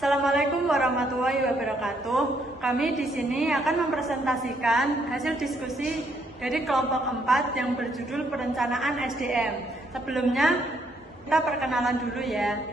Assalamualaikum warahmatullahi wabarakatuh. Kami di sini akan mempresentasikan hasil diskusi dari kelompok 4 yang berjudul Perencanaan SDM. Sebelumnya, kita perkenalan dulu ya.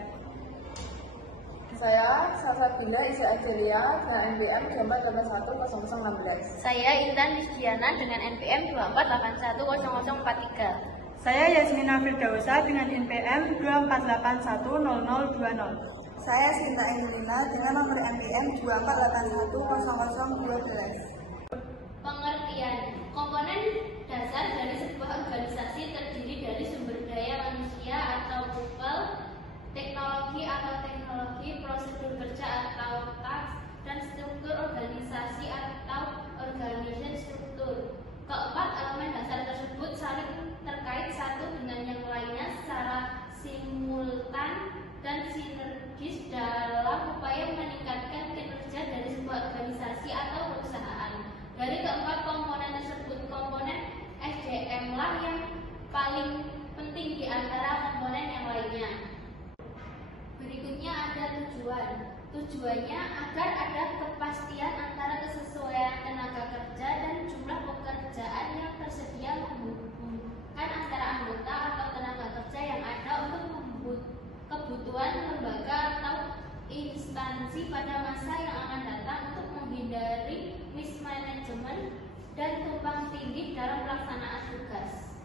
Saya Salsabila Isa Adelia dengan NPM 24810016. Saya Intan Rizdiana dengan NPM 24810043. Saya Yasmina Firdausa dengan NPM 24810020. Saya Sinta Emilina dengan nomor NPM 24810012. Pengertian komponen dasar dari sebuah organisasi terdiri dari sumber daya manusia atau people, teknologi atau teknologi, prosedur kerja atau task, dan struktur organisasi atau organization struktur. Keempat elemen dasar tersebut saling terkait satu dengan yang lainnya secara simultan dan sinergis dalam upaya meningkatkan kinerja dari sebuah organisasi atau perusahaan. Dari keempat komponen tersebut, komponen SDM lah yang paling penting di antara komponen yang lainnya. Berikutnya ada tujuan. Tujuannya agar ada kepastian antara kesesuaian tenaga kerja dan jumlah pekerjaan yang tersedia, menghubungkan antara anggota atau tenaga kerja yang ada untuk kebutuhan lembaga atau instansi pada masa yang akan datang untuk menghindari mismanagement dan tumpang tindih dalam pelaksanaan tugas.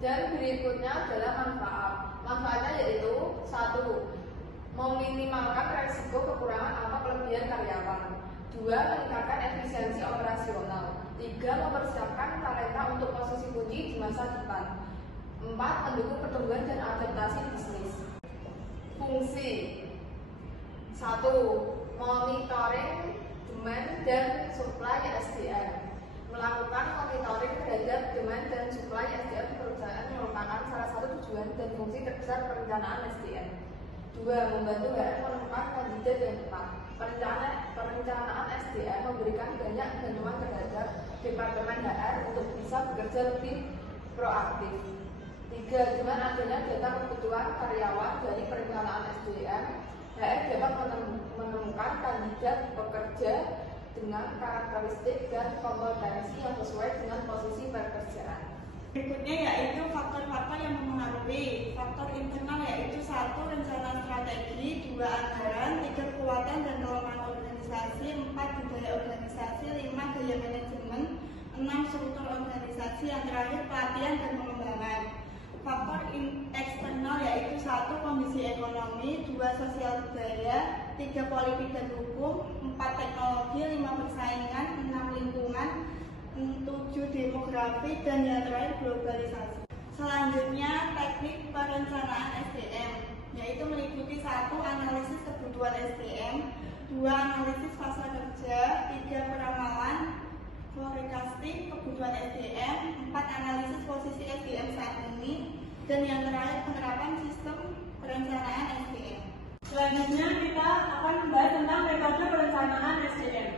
Dan berikutnya adalah manfaat. Manfaatnya yaitu 1. Meminimalkan resiko kekurangan atau kelebihan karyawan. 2. Meningkatkan efisiensi operasional. 3. Mempersiapkan talenta untuk posisi kunci di masa depan. 4. Mendukung pertumbuhan dan adaptasi bisnis. Fungsi 1. Monitoring demand dan supply SDM. Melakukan monitoring terhadap demand dan supply SDM perusahaan merupakan salah satu tujuan dan fungsi terbesar perencanaan SDM. 2. Membantu HR menemukan kandidat yang tepat. Perencanaan SDM memberikan banyak bantuan terhadap Departemen HR untuk bisa bekerja lebih proaktif. 3. Dengan adanya data kebutuhan karyawan dari perencanaan SDM, HR dapat menemukan kandidat pekerja dengan karakteristik dan kompetensi yang sesuai dengan posisi pekerjaan. Berikutnya yaitu faktor-faktor yang mempengaruhi. Faktor internal yaitu 1. Rencana strategi, 2. Anggaran, 3. Kekuatan dan kelemahan organisasi, 4. Budaya organisasi, 5. Gaya manajemen, 6. Struktur organisasi, yang terakhir pelatihan dan pengembangan. Faktor eksternal yaitu 1. Kondisi ekonomi, 2. Sosial budaya, 3. Politik dan hukum, 4. Teknologi, 5. Persaingan, 6. Lingkungan, 7. Demografi, dan yang terakhir globalisasi. Selanjutnya teknik perencanaan SDM yaitu meliputi 1. Analisis kebutuhan SDM, 2. Analisis fase kerja, 3. Peramalan forecasting kebutuhan SDM, 4. Analisis posisi SDM saat ini, dan yang terakhir penerapan sistem perencanaan SDM. Selanjutnya kita akan membahas tentang metode perencanaan SDM.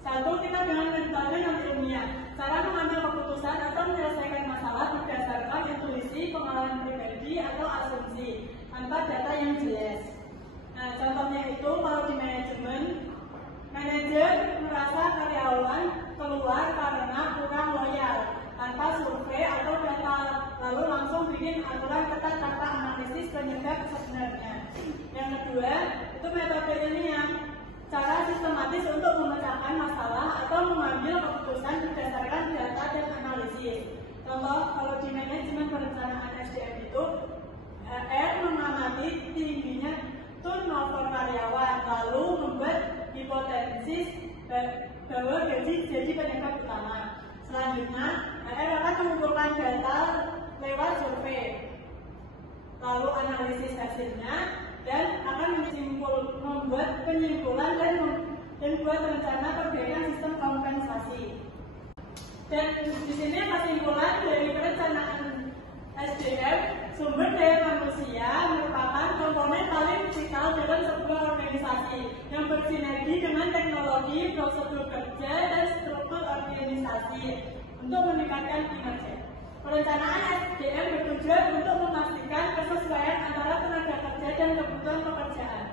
1. Kita dengan metode non ilmiah. Cara mengambil keputusan atau menyelesaikan masalah berdasarkan intuisi, pengalaman pribadi atau asumsi tanpa data yang jelas. Nah, contohnya itu kalau di manajemen, manajer merasa karyawan keluar karena kurang loyal tanpa survei atau data, lalu langsung bikin aturan ketat tanpa analisis penyebab sebenarnya. Yang kedua, itu metode ilmiah, cara sistematis untuk memecahkan masalah atau mengambil keputusan berdasarkan data dan analisis. Contoh, kalau di manajemen perencanaan SDM itu HR mengamati tingginya turnover karyawan, lalu membuat hipotesis bahwa gaji jadi penyebab utama. Selanjutnya, HR akan mengumpulkan data lewat survei, lalu analisis hasilnya, dan akan membuat penyimpulan dan buat rencana perbaikan sistem kompensasi. Dan di sini kesimpulan dari perencanaan SDM, sumber daya manusia merupakan komponen paling vital dalam sebuah organisasi yang bersinergi dengan teknologi, prosedur kerja, dan struktur organisasi untuk meningkatkan kinerja. Perencanaan SDM bertujuan untuk memastikan kesesuaian antara tenaga kerja dan kebutuhan pekerjaan.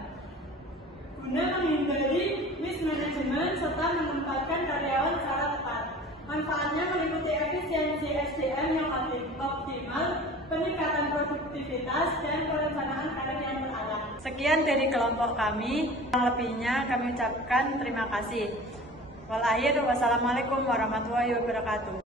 guna menghindari mismanagement serta menempatkan karyawan secara tepat. Manfaatnya meliputi efisiensi SDM yang optimal, peningkatan produktivitas, dan perencanaan karir yang berarah. Sekian dari kelompok kami, yang lebihnya kami ucapkan terima kasih. Wassalamualaikum warahmatullahi wabarakatuh.